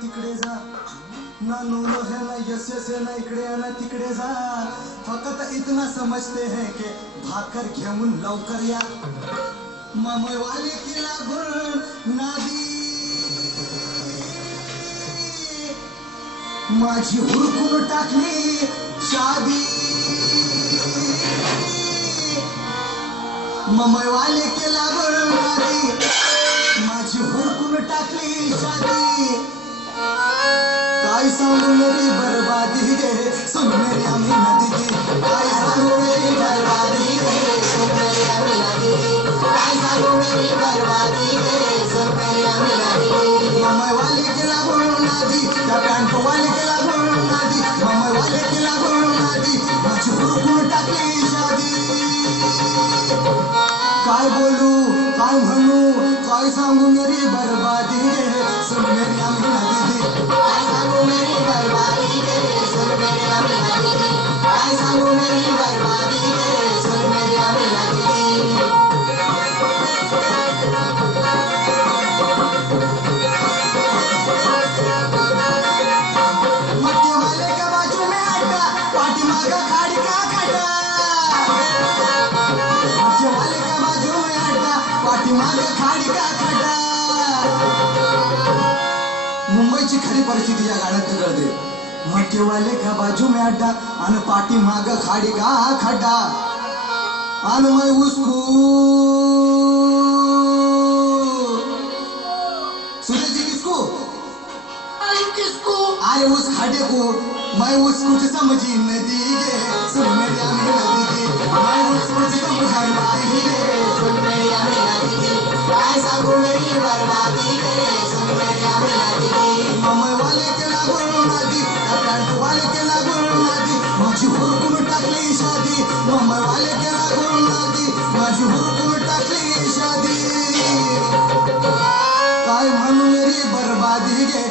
तिकडे जा ना नूनो है ना यस यस है ना इकडे ना तिकडे जा फक्त इतना समजते हैं कि भाकर घेऊन लवकर या ममवाले की लागून नादी माझी हुरकून टाकली शादी ममवाले की लागून नादी माझी हुरकून टाकली शादी काय सांगू मेरी बर्बादी गे सुन मेरी अमीना दीदी काय सांगू मेरी बर्बादी गे सुन मेरी अमीना दीदी काय सांगू मेरी बर्बादी गे सुन मेरी अमीना दीदी मम्मी वाले के लागून नादी त्या पॅन्ट वाले के लागून नादी मम्मी वाले के लागून नादी माझी हुरकून टाकली शादी काय बोलू काय म्हणू काय सांगू मेरी बर्बादी गे सुन मेरी अमीना दीदी काय सांगू मेरी बर्बादी गे सुन मेरी अमीना दीदी काय सांगू मेरी बर्बादी गे सुन मेरी अमीना दीदी मक्के वाले का बाजू में अड्डा पाटी मागा खाड़ी का खड्डा मक्के वाले का बाजू में अड्डा पाटी मागा खाड़ी का खड्डा मुंबईची खरी परिस्थिती या गाण्यात कळते मक्केवाले का बाजू में अड्डा आणि पाठी माग खाडी का खड्डा आणि मैं उसको सुने जी किसको अरे उस खाडे को मैं उसको समझी नदी गे सुन मेरी अमीना दीदी मैं उसको समझी नदी गे सुन मेरी अमीना दीदी काय सांगू मेरी बर्बादी गे सुन मेरी अमीना दीदी मम्मी वाले के लागून नादी पॅन्ट वाले के लागून नादी माझी हुरकून टाकली शादी मम्मी वाले के लागून नादी माझी हुरकून टाकली शादी काय म्हणू मेरी बर्बादी गे